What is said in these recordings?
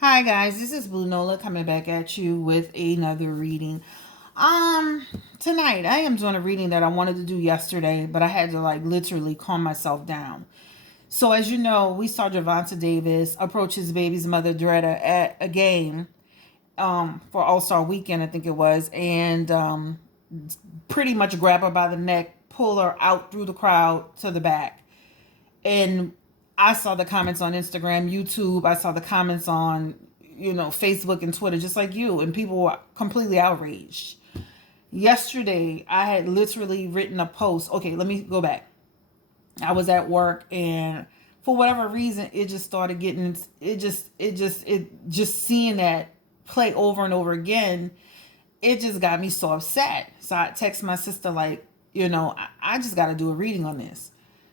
Hi guys, this is Blue Nola coming back at you with another reading. Tonight I am doing a reading that I wanted to do yesterday, but I had to like literally calm myself down. So as you know, we saw Gervonta Davis approach his baby's mother Dretta at a game for All-Star Weekend, I think it was, and pretty much grab her by the neck, pull her out through the crowd to the back. And I saw the comments on Instagram, YouTube. I saw the comments on, Facebook and Twitter, just like you. And people were completely outraged. Yesterday, I had literally written a post. Okay, let me go back. I was at work and for whatever reason, it just started getting, it just seeing that play over and over again, it just got me so upset. So I text my sister, like, I just got to do a reading on this.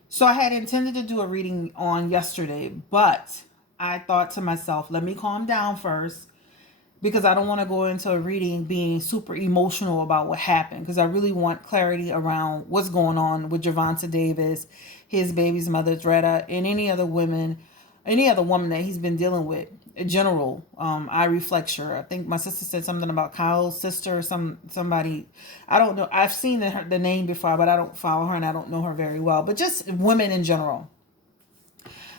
So I had intended to do a reading on yesterday, but I thought to myself, let me calm down first because I don't want to go into a reading being super emotional about what happened because I really want clarity around what's going on with Gervonta Davis, his baby's mother, Dretta, and any other woman that he's been dealing with. In general, I reflecture. I think my sister said something about Kyle's sister, somebody. I don't know. I've seen the name before, but I don't follow her and I don't know her very well. But just women in general.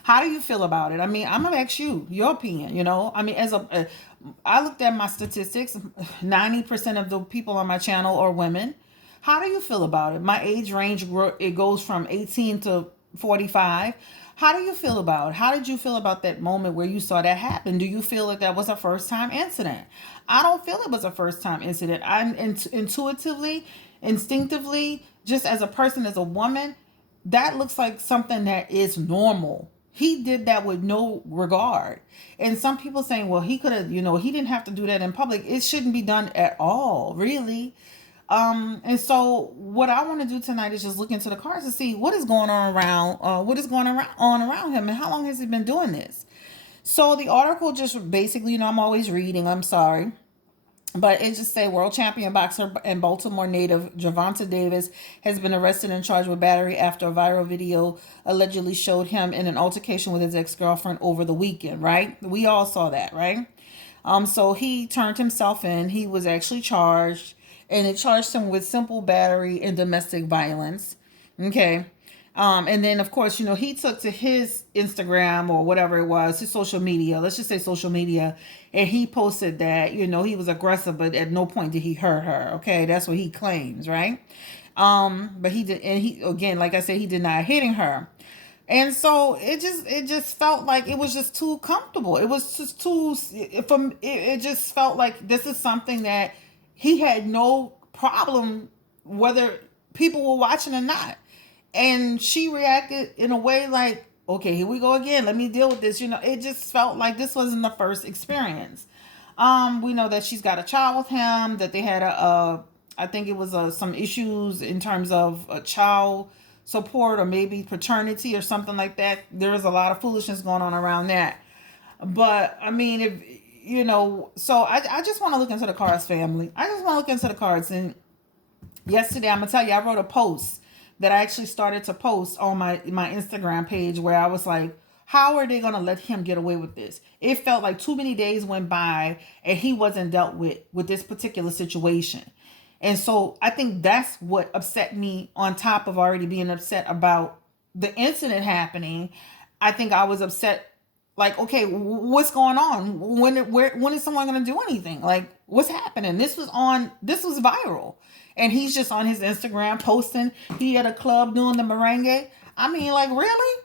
How do you feel about it? I mean, I'm gonna ask you your opinion. I mean, I looked at my statistics. 90% of the people on my channel are women. How do you feel about it? My age range it goes from 18 to 45. How do you feel about it? How did you feel about that moment where you saw that happen? Do you feel that was a first time incident? I don't feel it was a first time incident. I'm intuitively, instinctively, just as a person, as a woman, that looks like something that is normal. He did that with no regard. And some people saying, well, he could have, he didn't have to do that in public. It shouldn't be done at all, really. And so what I want to do tonight is just look into the cards to see what is going on what is going on around him and how long has he been doing this. So the article just basically, I'm always reading, I'm sorry. But it just say world champion boxer and Baltimore native Gervonta Davis has been arrested and charged with battery after a viral video allegedly showed him in an altercation with his ex-girlfriend over the weekend, right? We all saw that, right? So he turned himself in. He was actually charged, and it charged him with simple battery and domestic violence. Okay. And then, of course, he took to his Instagram or whatever it was, his social media, let's just say social media, and he posted that, he was aggressive, but at no point did he hurt her. Okay. That's what he claims, right? But he did, and he, again, like I said, he denied hitting her. And so it just felt like it was just too comfortable. It was just too it just felt like this is something that he had no problem whether people were watching or not. And she reacted in a way like, okay, here we go again. Let me deal with this. It just felt like this wasn't the first experience. We know that she's got a child with him, that they had I think it was some issues in terms of a child support or maybe paternity or something like that. There's a lot of foolishness going on around that. But I mean, if so I just want to look into the cards, family. I just want to look into the cards. And yesterday, I'm gonna tell you, I wrote a post that I actually started to post on my Instagram page where I was like, how are they gonna let him get away with this? It felt like too many days went by and he wasn't dealt with this particular situation. And so I think that's what upset me on top of already being upset about the incident happening. I think I was upset, like, okay, what's going on? When is someone going to do anything? Like, what's happening? This was viral. And he's just on his Instagram posting. He at a club doing the merengue. I mean, like, really?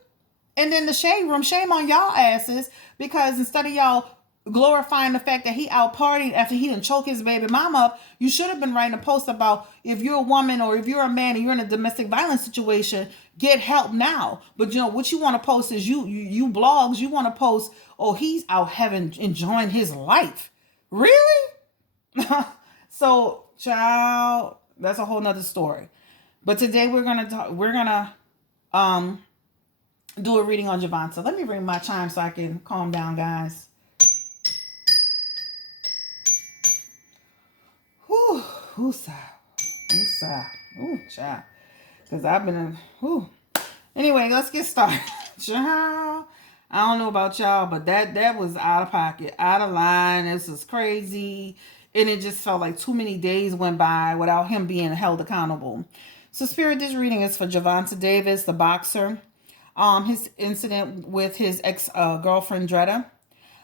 And then the shade room, shame on y'all asses, because instead of y'all glorifying the fact that he out partying after he didn't choke his baby mama up, you should have been writing a post about if you're a woman or if you're a man and you're in a domestic violence situation, get help now. But what you want to post is you blogs, you want to post, oh, he's out having enjoying his life. Really? So, child, that's a whole nother story. But today we're gonna do a reading on Gervonta. Let me ring my chime so I can calm down, guys. Whew, whoosah, whoosah, ooh, child. Because I've been in, whew. Anyway, let's get started. Child, I don't know about y'all, but that was out of pocket, out of line. This was crazy, and it just felt like too many days went by without him being held accountable. So, Spirit, this reading is for Gervonta Davis, the boxer. His incident with his ex girlfriend Dretta.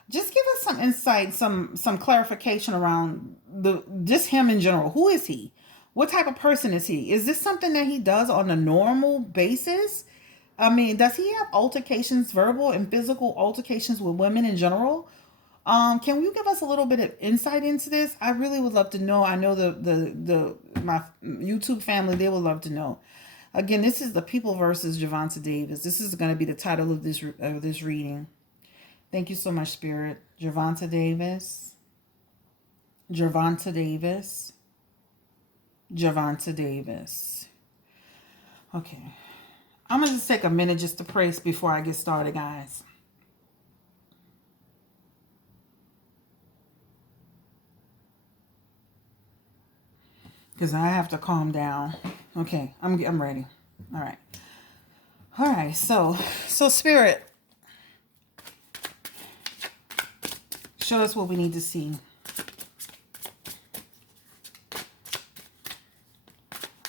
Just give us some insight, some clarification around the just him in general. Who is he? What type of person is he? Is this something that he does on a normal basis? I mean, does he have altercations, verbal and physical altercations with women in general? Can you give us a little bit of insight into this? I really would love to know. I know the my YouTube family, they would love to know. Again, this is The People versus Gervonta Davis. This is going to be the title of this reading. Thank you so much, Spirit. Gervonta Davis. Gervonta Davis. Gervonta Davis. Okay. I'm going to just take a minute just to pray before I get started, guys. Because I have to calm down. Okay, I'm ready. All right. All right, so Spirit, show us what we need to see.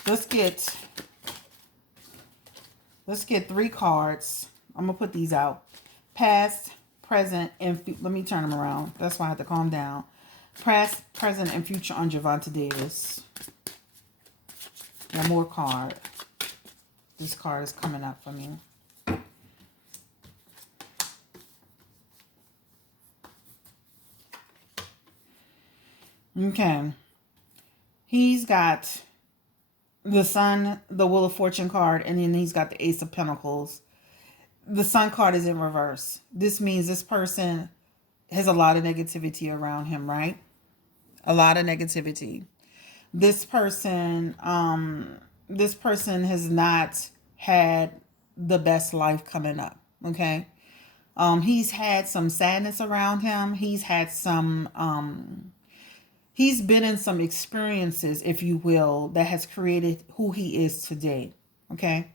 Let's get 3 cards. I'm going to put these out. Past, present, and let me turn them around. That's why I have to calm down. Past, present, and future on Gervonta Davis. One more card. This card is coming up for me. Okay. He's got the Sun, the Wheel of Fortune card, and then he's got the Ace of Pentacles. The Sun card is in reverse. This means this person has a lot of negativity around him, right? A lot of negativity. This person has not had the best life coming up. Okay. He's had some sadness around him. He's had some he's been in some experiences, if you will, that has created who he is today. Okay.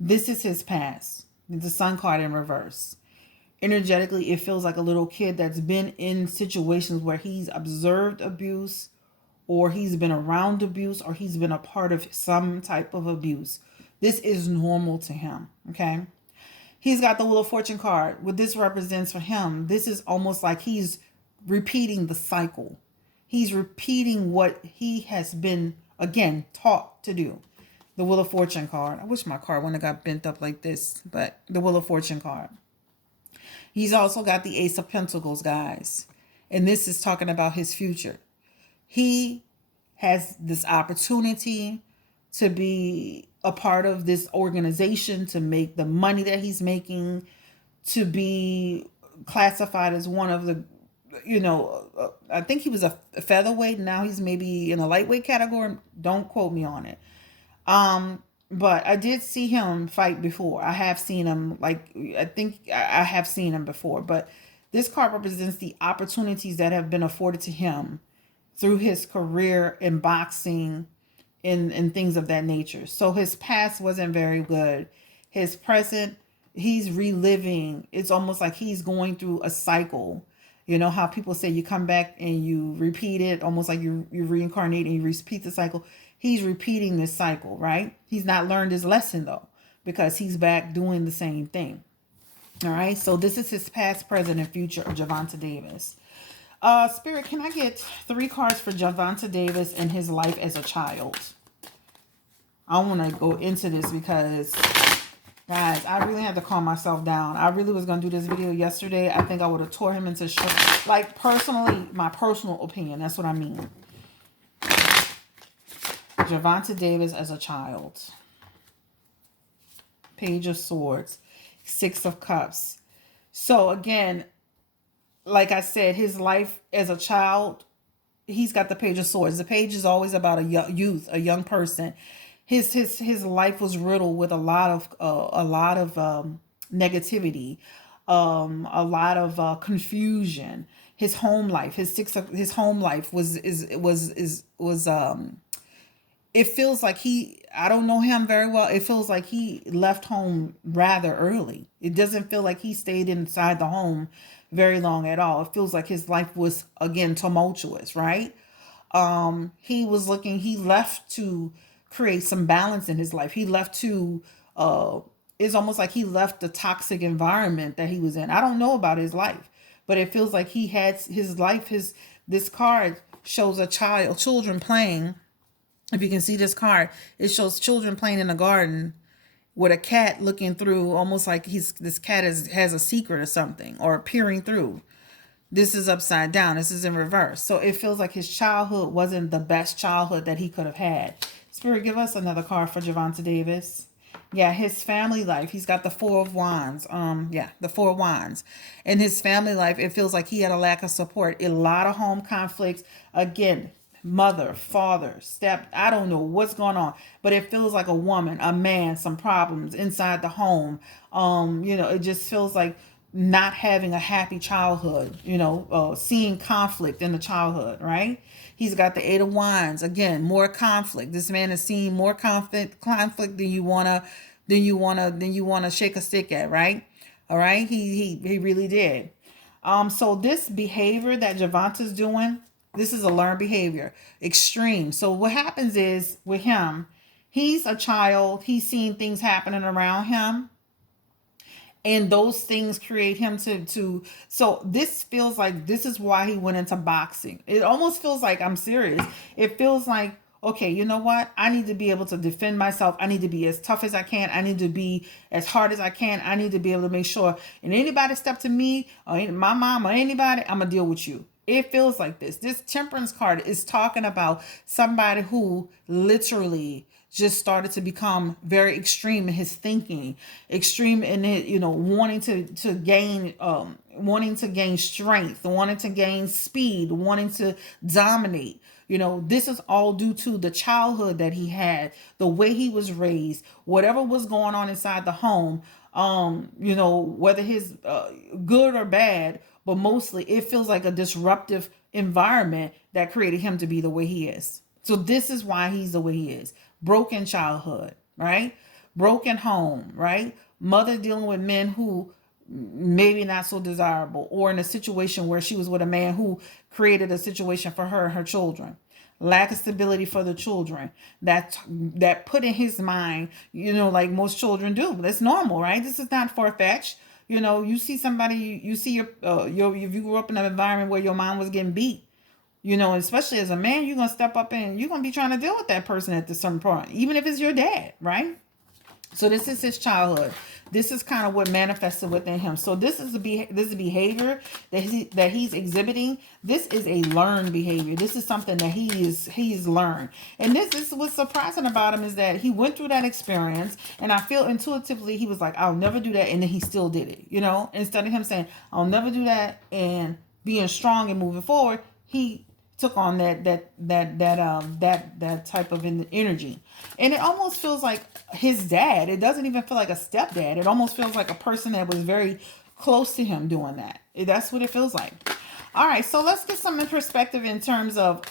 This is his past. The Sun card in reverse. Energetically, it feels like a little kid that's been in situations where he's observed abuse, or he's been around abuse, or he's been a part of some type of abuse. This is normal to him, okay? He's got the Wheel of Fortune card. What this represents for him, this is almost like he's repeating the cycle. He's repeating what he has been, again, taught to do. The Wheel of Fortune card. I wish my card wouldn't have got bent up like this, but the Wheel of Fortune card. He's also got the Ace of Pentacles, guys. And this is talking about his future. He has this opportunity to be a part of this organization, to make the money that he's making, to be classified as one of the, I think he was a featherweight. Now he's maybe in a lightweight category. Don't quote me on it. But I did see him fight before. I have seen him, I think I have seen him before. But this card represents the opportunities that have been afforded to him through his career in boxing and things of that nature. So his past wasn't very good. His present, he's reliving. It's almost like he's going through a cycle. You know how people say you come back and you repeat it, almost like you reincarnate and you repeat the cycle. He's repeating this cycle, right? He's not learned his lesson though, because he's back doing the same thing. All right. So this is his past, present, and future of Gervonta Davis. Spirit, can I get 3 cards for Gervonta Davis and his life as a child? I want to go into this because, guys, I really had to calm myself down. I really was going to do this video yesterday. I think I would have tore him into shit. Like, personally, my personal opinion. That's what I mean. Gervonta Davis as a child. Page of Swords. 6 of Cups. So, again, like I said, his life as a child, he's got the Page of Swords. The page is always about a youth, a young person. His life was riddled with a lot of negativity, a lot of confusion. His home life, his home life was it feels like I don't know him very well. It feels like he left home rather early. It doesn't feel like he stayed inside the home very long at all. It feels like his life was, again, tumultuous, right? He left to create some balance in his life. He left to, it's almost like he left the toxic environment that he was in. I don't know about his life, but it feels like he had his life, this card shows children playing. If you can see this card, it shows children playing in a garden with a cat looking through, almost like this cat has a secret or something, or peering through. This is upside down. This is in reverse. So it feels like his childhood wasn't the best childhood that he could have had. Spirit, give us another card for Gervonta Davis. Yeah, his family life. He's got the Four of Wands. Yeah, the Four of Wands. In his family life, it feels like he had a lack of support. A lot of home conflicts. Again, mother, father, step. I don't know what's going on, but it feels like a woman, a man, some problems inside the home. It just feels like not having a happy childhood, seeing conflict in the childhood, right? He's got the Eight of Wands. Again, more conflict. This man is seeing more conflict than you wanna shake a stick at, right? All right. He really did. So this behavior that Gervonta's doing, this is a learned behavior. Extreme. So what happens is with him, he's a child, he's seeing things happening around him, and those things create him to so this feels like this is why he went into boxing. It almost feels like, I'm serious, it feels like, okay, you know what, I need to be able to defend myself. I need to be as tough as I can. I need to be as hard as I can. I need to be able to make sure, and anybody step to me or my mom or anybody, I'm gonna deal with you. It feels like this Temperance card is talking about somebody who literally just started to become very extreme in his thinking, extreme in it, wanting to gain strength, wanting to gain speed, wanting to dominate. This is all due to the childhood that he had, the way he was raised, whatever was going on inside the home. Whether his good or bad, but mostly it feels like a disruptive environment that created him to be the way he is. So this is why he's the way he is. Broken childhood, right? Broken home, right? Mother dealing with men who maybe not so desirable, or in a situation where she was with a man who created a situation for her and her children. Lack of stability for the children that put in his mind, like most children do. That's normal, right? This is not far-fetched. You see somebody, you see if you grew up in an environment where your mom was getting beat, especially as a man, you're going to step up and you're going to be trying to deal with that person at the certain point, even if it's your dad, right? So this is his childhood. This is kind of what manifested within him. So this is a behavior that he's exhibiting. This is a learned behavior. This is something that he's learned. And this is what's surprising about him, is that he went through that experience, and I feel intuitively he was like, I'll never do that, and then he still did it. Instead of him saying, I'll never do that and being strong and moving forward, he took on that type of energy. And it almost feels like his dad. It doesn't even feel like a stepdad. It almost feels like a person that was very close to him doing that. That's what it feels like. All right, so let's get some perspective in terms of,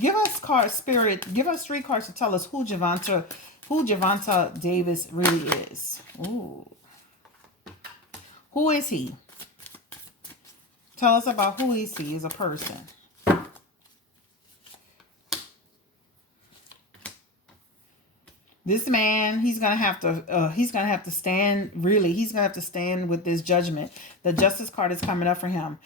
give us Spirit, give us 3 cards to tell us who Gervonta Davis really is. Ooh. Who is he? Tell us about who is he as a person. This man, he's gonna have to stand. Really, he's gonna have to stand with this judgment. The Justice card is coming up for him.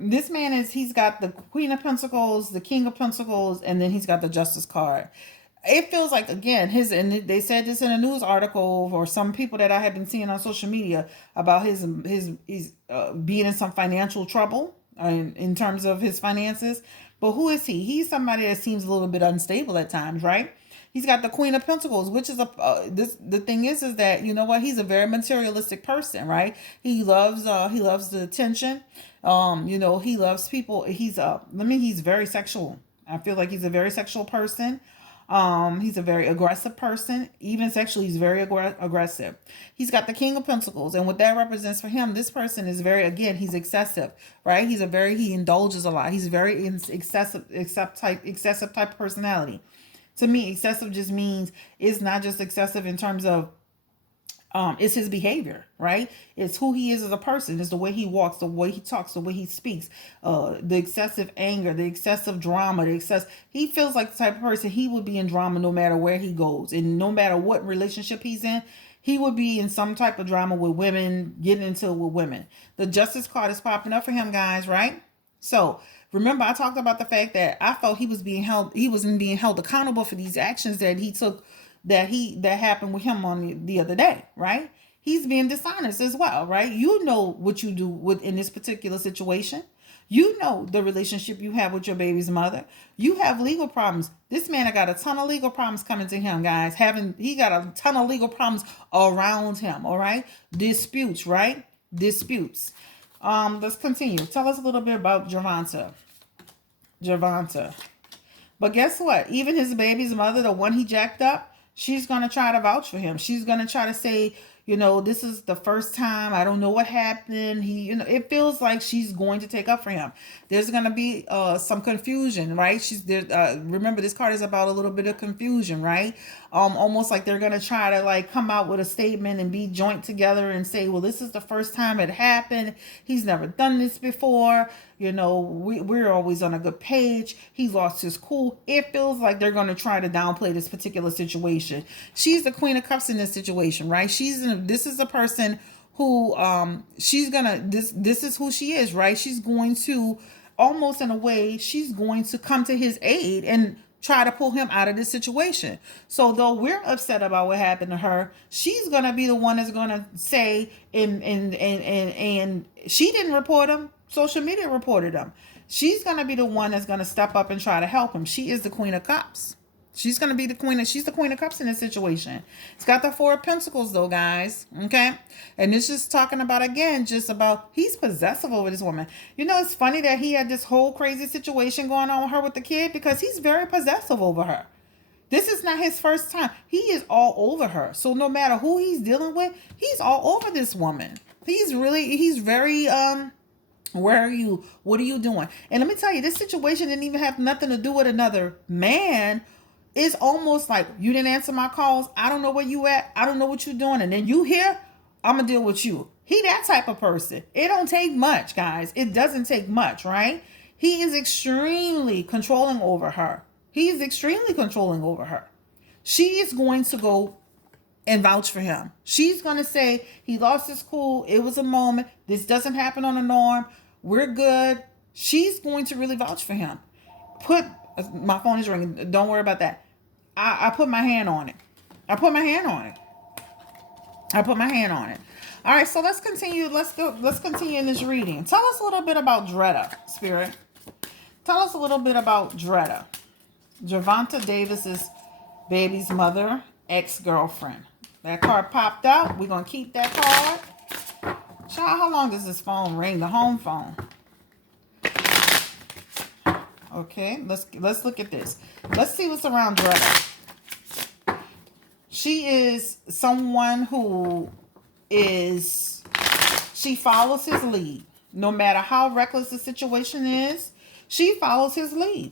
This man he's got the Queen of Pentacles, the King of Pentacles, and then he's got the Justice card. It feels like, again, and they said this in a news article, or some people that I have been seeing on social media, about his being in some financial trouble in terms of his finances. But who is he? He's somebody that seems a little bit unstable at times, right? He's got the Queen of Pentacles, which is the thing is that, he's a very materialistic person, right? He loves the attention. He loves people. He's very sexual. I feel like he's a very sexual person. He's a very aggressive person. Even sexually, he's very aggressive. He's got the King of Pentacles, and what that represents for him, this person is he's excessive, right? He indulges a lot. He's very excessive type personality. To me, excessive just means it's not just excessive in terms of it's his behavior, right? It's who he is as a person. It's the way he walks, the way he talks, the way he speaks, the excessive anger, the excessive drama, he feels like the type of person he would be in drama no matter where he goes. And no matter what relationship he's in, he would be in some type of drama with women, getting into it with women. The justice card is popping up for him, guys, right? So remember, I talked about the fact that I felt he wasn't being held accountable for these actions that he took, that happened with him on the other day, right? He's being dishonest as well, right? You know what you do in this particular situation. You know the relationship you have with your baby's mother. You have legal problems. This man got a ton of legal problems coming to him, guys. He got a ton of legal problems around him, all right? Disputes, right? Disputes. Let's continue. Tell us a little bit about Gervonta. But guess what? Even his baby's mother, the one he jacked up, she's going to try to vouch for him. She's going to try to say, this is the first time. I don't know what happened. It feels like she's going to take up for him. There's going to be some confusion, right? Remember, this card is about a little bit of confusion, right? Almost like they're going to try to like come out with a statement and be joint together and say, well, this is the first time it happened. He's never done this before. We're always on a good page. He lost his cool. It feels like they're going to try to downplay this particular situation. She's the Queen of Cups in this situation, right? This is a person who this is who she is, right? She's going to, almost in a way, she's going to come to his aid and try to pull him out of this situation. So though we're upset about what happened to her, she's gonna be the one that's gonna say, and she didn't report him. Social media reported him. She's gonna be the one that's gonna step up and try to help him. She is the Queen of Cups. She's gonna be she's the Queen of Cups in this situation. It's got the Four of Pentacles though, guys. Okay? And it's just talking about, again, he's possessive over this woman. It's funny that he had this whole crazy situation going on with her with the kid, because he's very possessive over her. This is not his first time. He is all over her. So no matter who he's dealing with, he's all over this woman. He's very, where are you? What are you doing? And let me tell you, this situation didn't even have nothing to do with another man. It's almost like, you didn't answer my calls. I don't know where you at. I don't know what you're doing. And then you here, I'm going to deal with you. He that type of person. It don't take much, guys. It doesn't take much, right? He is extremely controlling over her. She is going to go and vouch for him. She's going to say, he lost his cool. It was a moment. This doesn't happen on the norm. We're good. She's going to really vouch for him. My phone is ringing. Don't worry about that. I put my hand on it. All right, so let's continue. Let's continue in this reading. Tell us a little bit about Dretta, Spirit. Tell us a little bit about Dretta. Gervonta Davis's baby's mother, ex-girlfriend. That card popped out. We're going to keep that card. Child, how long does this phone ring? The home phone. Okay, let's look at this. Let's see what's around Dretta. She is someone who she follows his lead. No matter how reckless the situation is, she follows his lead.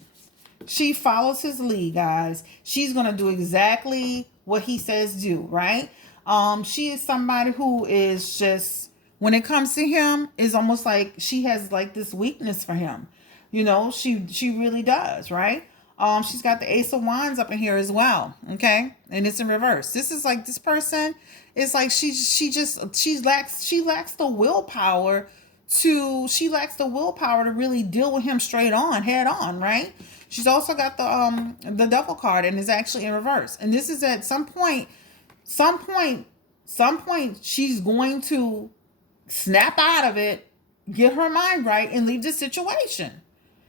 She follows his lead, guys. She's going to do exactly what he says do, right? She is somebody who is just, when it comes to him, is almost like she has like this weakness for him. She really does, right? She's got the Ace of Wands up in here as well, okay? And it's in reverse. This is like, this person is like, she lacks the willpower to really deal with him head on, right? She's also got the Devil card, and is actually in reverse. And this is at some point she's going to snap out of it, get her mind right, and leave this situation.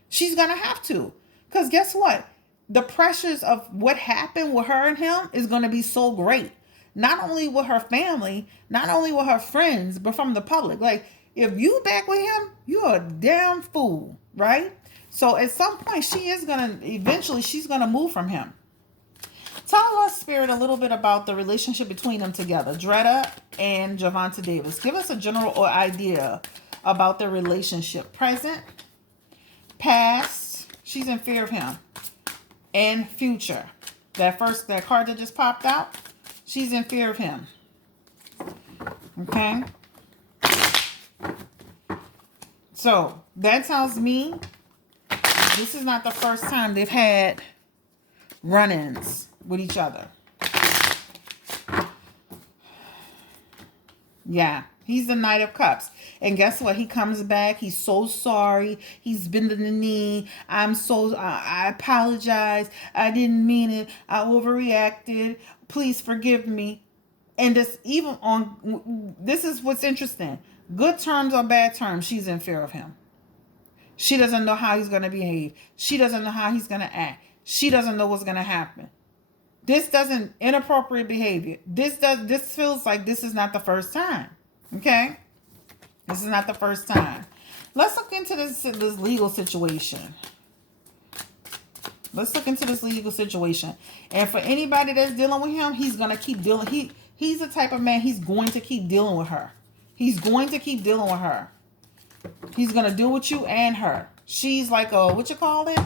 She's going to have to. Because guess what? The pressures of what happened with her and him is going to be so great. Not only with her family, not only with her friends, but from the public. Like, if you back with him, you're a damn fool, right? So at some point, she's going to move from him. Tell us, Spirit, a little bit about the relationship between them together, Dretta and Gervonta Davis. Give us a general idea about their relationship. Present, past, she's in fear of him, and future. That card that just popped out, she's in fear of him. Okay? So, that tells me this is not the first time they've had run-ins with each other. Yeah, he's the Knight of Cups. And guess what? He comes back. He's so sorry. He's bending the knee. I apologize. I didn't mean it. I overreacted. Please forgive me. And this is what's interesting. Good terms or bad terms, she's in fear of him. She doesn't know how he's going to behave. She doesn't know how he's going to act. She doesn't know what's going to happen. This doesn't inappropriate behavior. This feels like this is not the first time. Okay? This is not the first time. Let's look into this legal situation. Let's look into this legal situation. And for anybody that's dealing with him, he's going to keep dealing. He's the type of man, he's going to keep dealing with her. He's going to keep dealing with her. He's going to deal with you and her. She's like what you call it?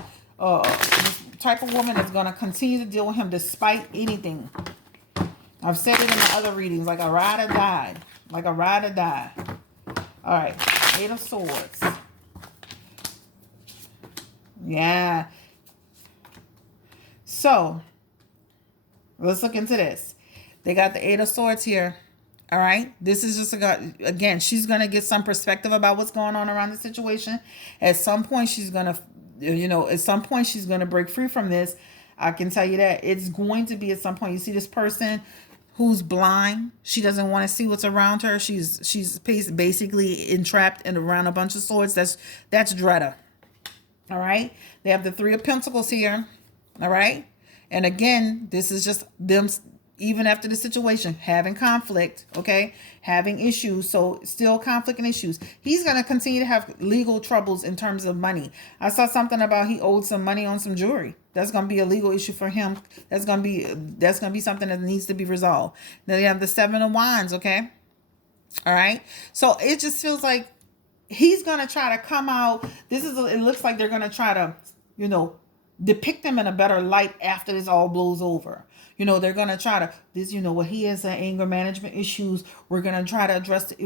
Type of woman that's going to continue to deal with him despite anything. I've said it in the other readings, like a ride or die. Like a ride or die. All right, 8 of Swords. Yeah. So, let's look into this. They got the 8 of Swords here. All right. This is just, again, she's going to get some perspective about what's going on around the situation. At some point, she's going to, break free from this. I can tell you that. It's going to be at some point. You see this person who's blind. She doesn't want to see what's around her. She's basically entrapped and around a bunch of swords. That's Dretta. All right. They have the 3 of Pentacles here. All right. And again, this is just them, even after the situation, having conflict, okay, having issues. So still conflict and issues. He's going to continue to have legal troubles in terms of money. I saw something about he owed some money on some jewelry. That's going to be a legal issue for him. That's going to be something that needs to be resolved. Then you have the 7 of Wands, okay? All right. So it just feels like he's going to try to come out. It looks like they're going to try to, depict him in a better light after this all blows over. They're going to try to, he has anger management issues. We're going to try to address the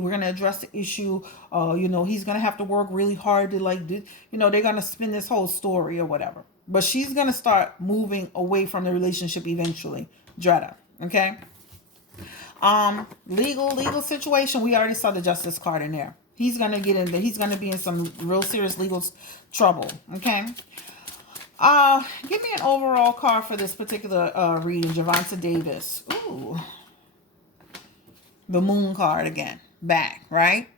issue. He's going to have to work really hard to they're going to spin this whole story or whatever. But she's going to start moving away from the relationship eventually. Dretta. Okay. Legal situation. We already saw the Justice card in there. He's going to get in there. He's going to be in some real serious legal trouble. Okay. Give me an overall card for this particular reading, Gervonta Davis. Ooh. The Moon card again. Back, right?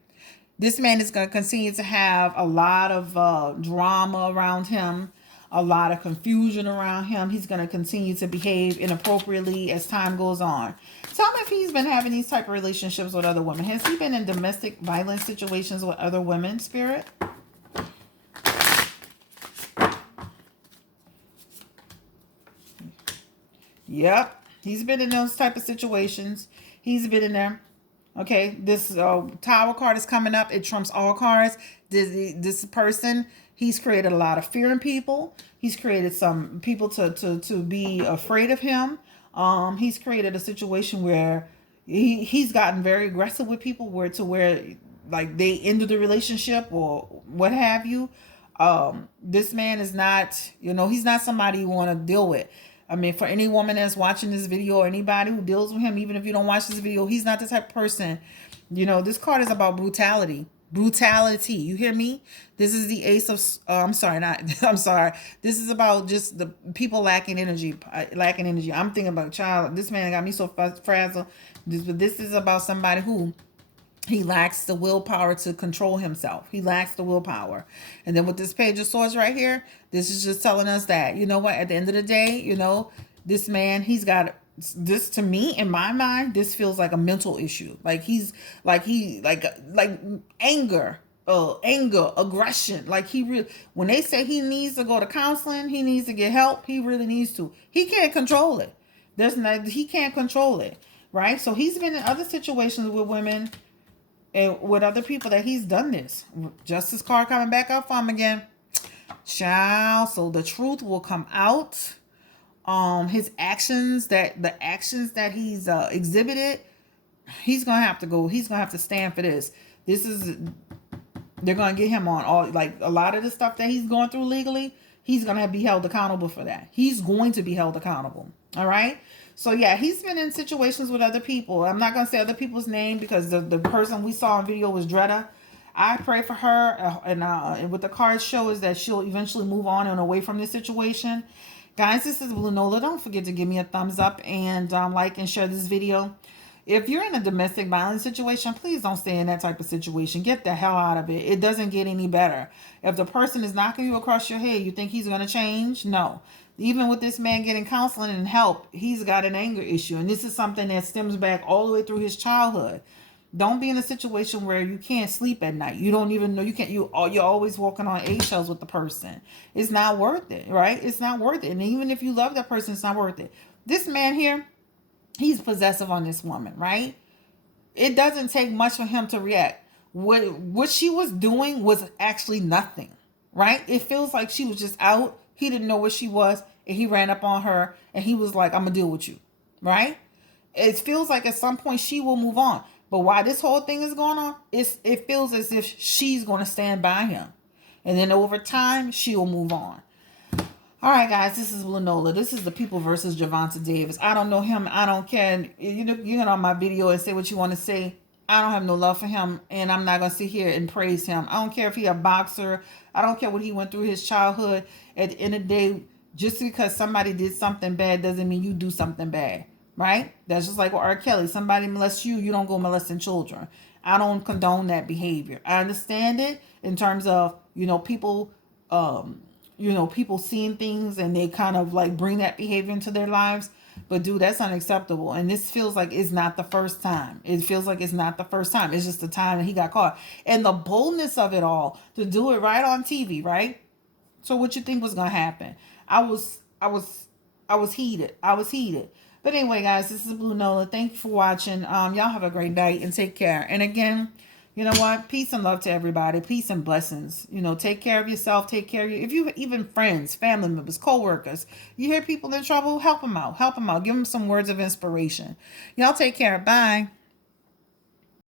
This man is going to continue to have a lot of drama around him, a lot of confusion around him. He's going to continue to behave inappropriately as time goes on. Tell me if he's been having these type of relationships with other women. Has he been in domestic violence situations with other women, Spirit? Yep. He's been in those type of situations. He's been in there. Okay. This Tower card is coming up. It trumps all cards. This person, he's created a lot of fear in people. He's created some people to be afraid of him. He's created a situation where he's gotten very aggressive with people where like they ended the relationship or what have you. This man is not, he's not somebody you want to deal with. I mean, for any woman that's watching this video or anybody who deals with him, even if you don't watch this video, he's not the type of person. This card is about brutality. Brutality. You hear me? This is the Ace of... I'm sorry. This is about just the people lacking energy. I'm thinking about a child. This man got me so frazzled. This is about somebody who... he lacks the willpower to control himself. He lacks the willpower. And then with this Page of Swords right here, this is just telling us that, at the end of the day, this man, he's got this, to me, in my mind, this feels like a mental issue. Like anger, aggression. Like when they say he needs to go to counseling, he needs to get help, he really needs to. He can't control it. He can't control it. Right? So he's been in other situations with women and with other people that he's done this. Justice card coming back up for him again. Child. So the truth will come out. his actions, that the actions that he's exhibited, he's gonna have to go. He's gonna have to stand for this. This is, they're gonna get him on all, like, a lot of the stuff that he's going through legally. He's gonna be held accountable for that. He's going to be held accountable. All right. So yeah, he's been in situations with other people. I'm not gonna say other people's name because the person we saw on video was Dretta. I pray for her, and what the cards show is that she'll eventually move on and away from this situation. Guys, this is Blue Nola. Don't forget to give me a thumbs up and like and share this video. If you're in a domestic violence situation, please don't stay in that type of situation. Get the hell out of it. It doesn't get any better. If the person is knocking you across your head, you think he's going to change? No. Even with this man getting counseling and help, he's got an anger issue. And this is something that stems back all the way through his childhood. Don't be in a situation where you can't sleep at night. You don't even know, you're always walking on eggshells with the person. It's not worth it, right? It's not worth it. And even if you love that person, it's not worth it. This man here, he's possessive on this woman, right? It doesn't take much for him to react. What she was doing was actually nothing, right? It feels like she was just out. He didn't know where she was, and he ran up on her, and he was like, I'm gonna deal with you, right? It feels like at some point she will move on. But while this whole thing is going on, it feels as if she's going to stand by him. And then over time, she will move on. All right, guys, this is Nola. This is the people versus Gervonta Davis. I don't know him. I don't care. You get on my video and say what you want to say. I don't have no love for him, and I'm not going to sit here and praise him. I don't care if he's a boxer. I don't care what he went through his childhood. At the end of the day, just because somebody did something bad doesn't mean you do something bad. Right? That's just like with R. Kelly. Somebody molests you, you don't go molesting children. I don't condone that behavior. I understand it in terms of, people, people seeing things and they kind of like bring that behavior into their lives. But dude, that's unacceptable. And this feels like it's not the first time. It feels like it's not the first time. It's just the time that he got caught. And the boldness of it all to do it right on TV, right? So what you think was gonna happen? I was heated. I was heated. But anyway, guys, this is Blue Nola. Thank you for watching. Y'all have a great night and take care. And again, you know what? Peace and love to everybody. Peace and blessings. Take care of yourself. Take care of you. If you even friends, family members, co-workers, you hear people in trouble, help them out. Help them out. Give them some words of inspiration. Y'all take care. Bye.